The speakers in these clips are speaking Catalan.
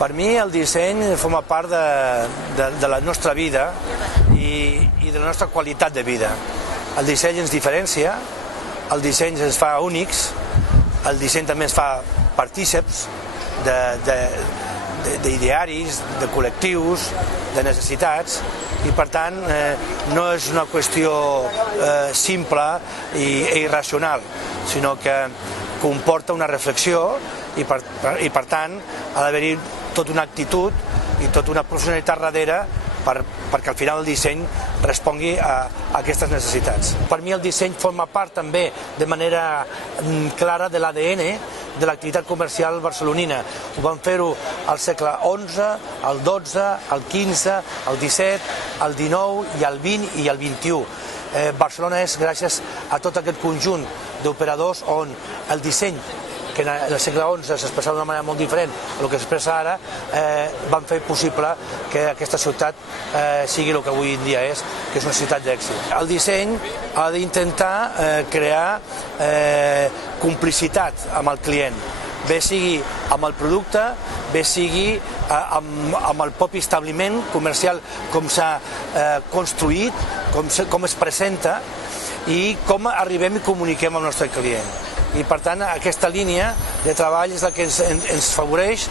Per mi el disseny forma part de la nostra vida i de la nostra qualitat de vida. El disseny ens diferencia, el disseny ens fa únics, el disseny també ens fa partíceps d'idearis, de col·lectius, de necessitats, i per tant no és una qüestió simple i irracional, sinó que comporta una reflexió i per tant ha d'haver-hi tota una actitud i tota una professionalitat darrere perquè al final el disseny respongui a aquestes necessitats. Per mi el disseny forma part també de manera clara de l'ADN de l'activitat comercial barcelonina. Ho vam fer-ho al segle XI, al XII, al XV, al XVII, al XIX i al XX i al XXI. Barcelona és gràcies a tot aquest conjunt d'operadors on el disseny, que en el segle XI s'expressava d'una manera molt diferent del que s'expressa ara, van fer possible que aquesta ciutat sigui el que avui en dia és, que és una ciutat d'èxit. El disseny ha d'intentar crear complicitat amb el client, bé sigui amb el producte, bé sigui amb el propi establiment comercial, com s'ha construït, com es presenta i com arribem i comuniquem al nostre client. I per tant aquesta línia de treball és la que ens favoreix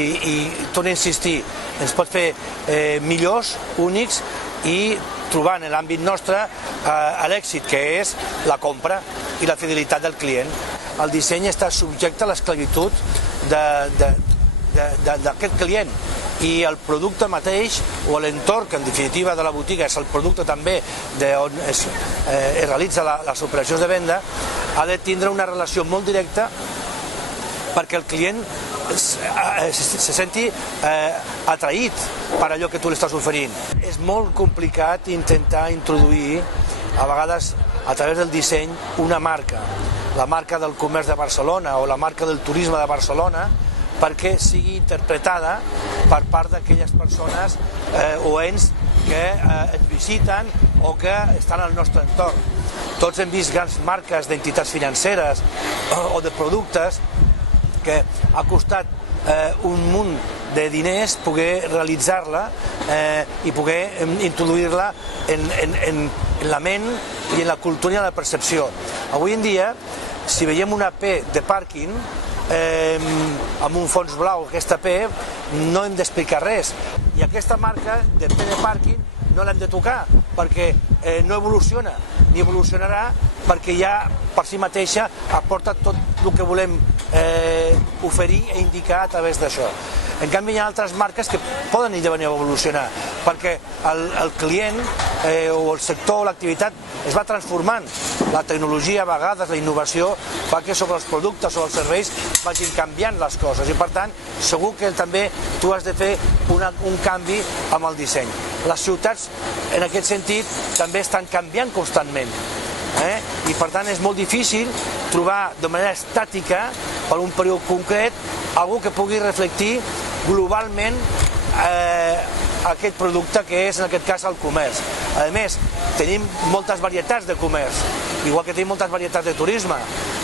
i torno a insistir, ens pot fer millors, únics i trobant en l'àmbit nostre l'èxit que és la compra i la fidelitat del client. El disseny està subjecte a l'esclavitud d'aquest client i el producte mateix o l'entorn, que en definitiva de la botiga és el producte també on es realitza les operacions de venda, ha de tindre una relació molt directa perquè el client se senti atraït per allò que tu li estàs oferint. És molt complicat intentar introduir, a vegades a través del disseny, una marca, la marca del comerç de Barcelona o la marca del turisme de Barcelona, perquè sigui interpretada per part d'aquelles persones o ens que ens visiten o que estan al nostre entorn. Tots hem vist grans marques d'entitats financeres o de productes que ha costat un munt de diners poder realitzar-la i poder introduir-la en la ment i en la cultura i en la percepció. Avui en dia, si veiem una P de pàrquing, amb un fons blau, aquesta P, no hem d'explicar res. I aquesta marca de P de pàrquing no l'hem de tocar, perquè no evoluciona, ni evolucionarà perquè ja per si mateixa aporta tot el que volem oferir i indicar a través d'això. En canvi, hi ha altres marques que poden i deuen evolucionar, perquè el client o el sector o l'activitat es va transformant. La tecnologia, a vegades, la innovació, fa que sobre els productes o els serveis vagin canviant les coses i, per tant, segur que també tu has de fer un canvi amb el disseny. Les ciutats, en aquest sentit, també estan canviant constantment. I per tant és molt difícil trobar de manera estàtica per un període concret algú que pugui reflectir globalment aquest producte que és en aquest cas el comerç. A més, tenim moltes varietats de comerç, igual que tenim moltes varietats de turisme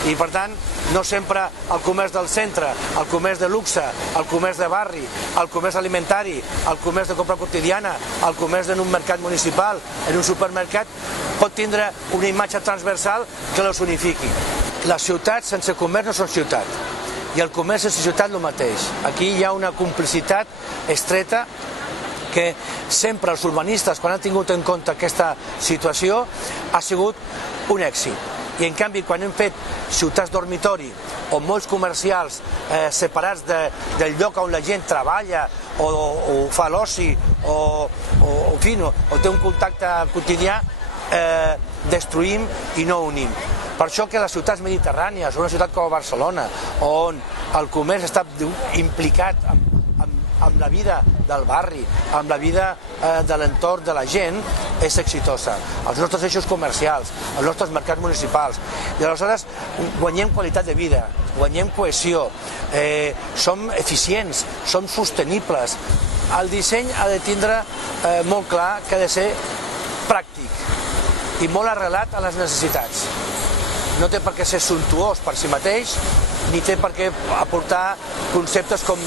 i per tant no sempre el comerç del centre, el comerç de luxe, el comerç de barri, el comerç alimentari, el comerç de compra quotidiana, el comerç en un mercat municipal, en un supermercat, pot tindre una imatge transversal que les unifiqui. Les ciutats sense comerç no són ciutat i el comerç sense ciutat el mateix. Aquí hi ha una complicitat estreta que sempre els urbanistes, quan han tingut en compte aquesta situació, ha sigut un èxit. I en canvi, quan hem fet ciutats dormitori o molts comercials separats del lloc on la gent treballa o fa l'oci o té un contacte quotidià, destruïm i no unim. Per això que les ciutats mediterrànies, una ciutat com Barcelona, on el comerç està implicat amb la vida del barri, amb la vida de l'entorn de la gent, és exitosa. Els nostres eixos comercials, els nostres mercats municipals. I aleshores guanyem qualitat de vida, guanyem cohesió, som eficients, som sostenibles. El disseny ha de tindre molt clar que ha de ser pràctic i molt arrelat a les necessitats. No té per què ser suntuós per si mateix, ni té per què aportar conceptes com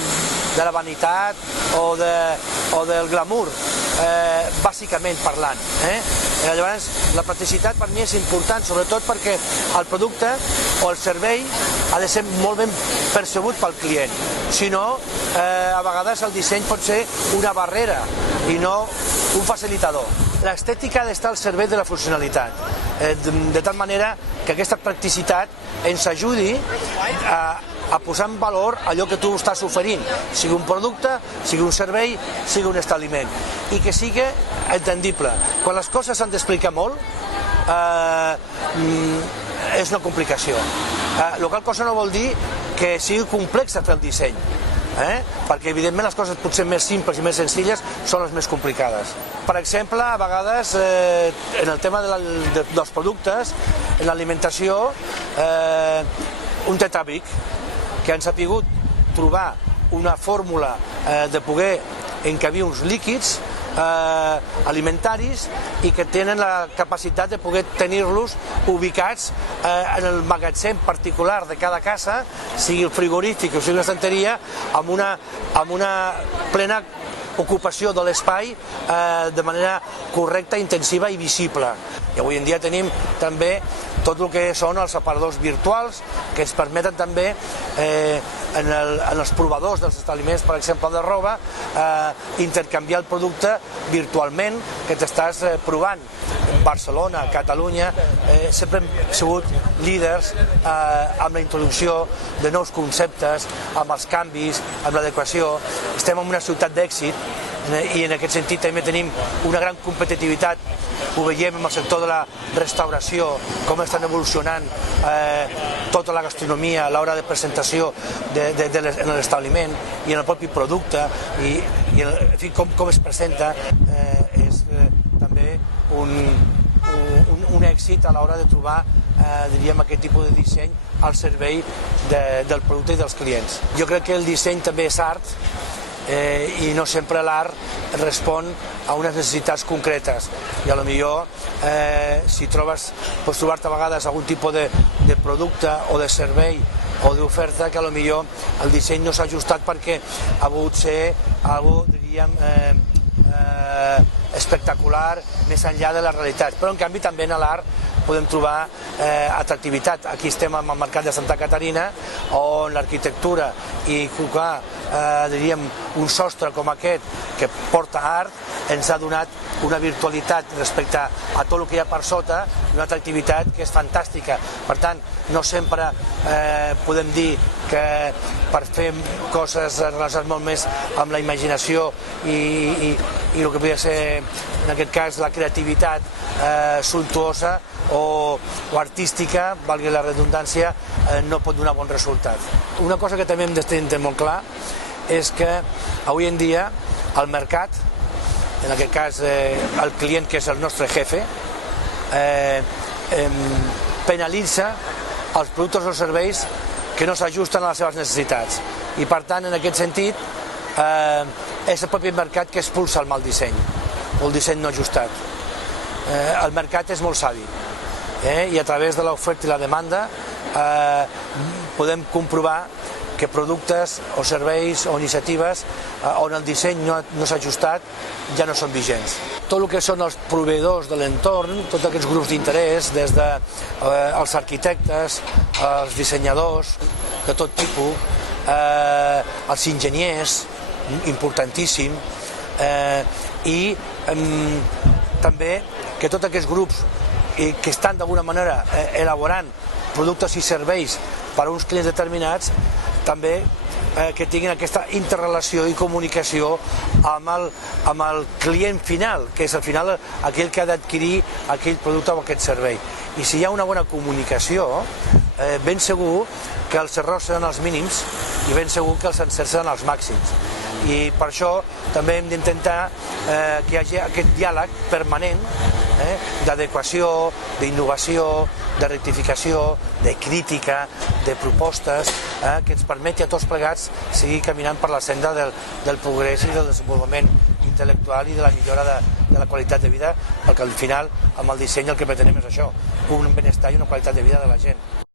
la vanitat o del glamour, bàsicament parlant. Llavors, la practicitat per mi és important, sobretot perquè el producte o el servei ha de ser molt ben percebut pel client. Si no, a vegades el disseny pot ser una barrera i no un facilitador. L'estètica ha d'estar al servei de la funcionalitat, de tal manera que aquesta practicitat ens ajudi a posar en valor allò que tu estàs oferint, sigui un producte, sigui un servei, sigui un establiment, i que sigui entendible. Quan les coses s'han d'explicar molt, és una complicació. La qual cosa no vol dir que sigui complex fer el disseny, perquè evidentment les coses potser més simples i més senzilles són les més complicades. Per exemple, a vegades en el tema dels productes, en l'alimentació, un tetrabric, que han sabut trobar una fórmula de poder encabir uns líquids alimentaris i que tenen la capacitat de poder tenir-los ubicats en el magatzem particular de cada casa, sigui el frigorífic o sigui una estanteria, amb una plena ocupació de l'espai de manera correcta, intensiva i visible. I avui en dia tenim també tot el que són els aparadors virtuals que ens permeten també en els provadors dels establiments, per exemple de roba, intercanviar el producte virtualment que t'estàs provant. Barcelona, Catalunya, sempre hem sigut líders amb la introducció de nous conceptes, amb els canvis, amb l'adequació. Estem en una ciutat d'èxit i en aquest sentit també tenim una gran competitivitat. Ho veiem en el sector de la restauració, com estan evolucionant tota la gastronomia a l'hora de presentació en l'establiment i en el propi producte i en fi, com es presenta és també un èxit a l'hora de trobar diríem aquest tipus de disseny al servei del producte i dels clients. Jo crec que el disseny també és art i no sempre l'art respon a unes necessitats concretes i a lo millor si pots trobar-te a vegades algun tipus de producte o de servei o d'oferta que a lo millor el disseny no s'ha ajustat perquè ha volgut ser algo, diríem, espectacular més enllà de la realitat, però en canvi també en l'art podem trobar atractivitat. Aquí estem al mercat de Santa Caterina, on l'arquitectura i col·locar, diríem, un sostre com aquest que porta art ens ha donat una virtualitat respecte a tot el que hi ha per sota, una atractivitat que és fantàstica. Per tant, no sempre podem dir que per fer coses relacionades molt més amb la imaginació i el que podria ser, en aquest cas, la creativitat suntuosa o artística, valgui la redundància, no pot donar bon resultat. Una cosa que també hem de tenir molt clar és que avui en dia el mercat, en aquest cas el client que és el nostre jefe, penalitza els productes o serveis que no s'ajusten a les seves necessitats i per tant en aquest sentit és el propi mercat que expulsa el mal disseny o el disseny no ajustat. El mercat és molt savi i a través de l'oferta i la demanda podem comprovar que productes o serveis o iniciatives on el disseny no s'ha ajustat ja no són vigents. Tot el que són els proveïdors de l'entorn, tots aquests grups d'interès, des dels arquitectes, els dissenyadors de tot tipus, els enginyers, importantíssim, i també que tots aquests grups que estan d'alguna manera elaborant productes i serveis per a uns clients determinats, també que tinguin aquesta interrelació i comunicació amb el client final, que és al final aquell que ha d'adquirir aquell producte o aquest servei. I si hi ha una bona comunicació, ben segur que els errors seran els mínims i ben segur que els encerts seran els màxims. I per això també hem d'intentar que hi hagi aquest diàleg permanent d'adequació, d'innovació, de rectificació, de crítica, de propostes, que ens permeti a tots plegats seguir caminant per la senda del progrés i del desenvolupament intel·lectual i de la millora de la qualitat de vida, perquè al final amb el disseny el que pretenem és això, un benestar i una qualitat de vida de la gent.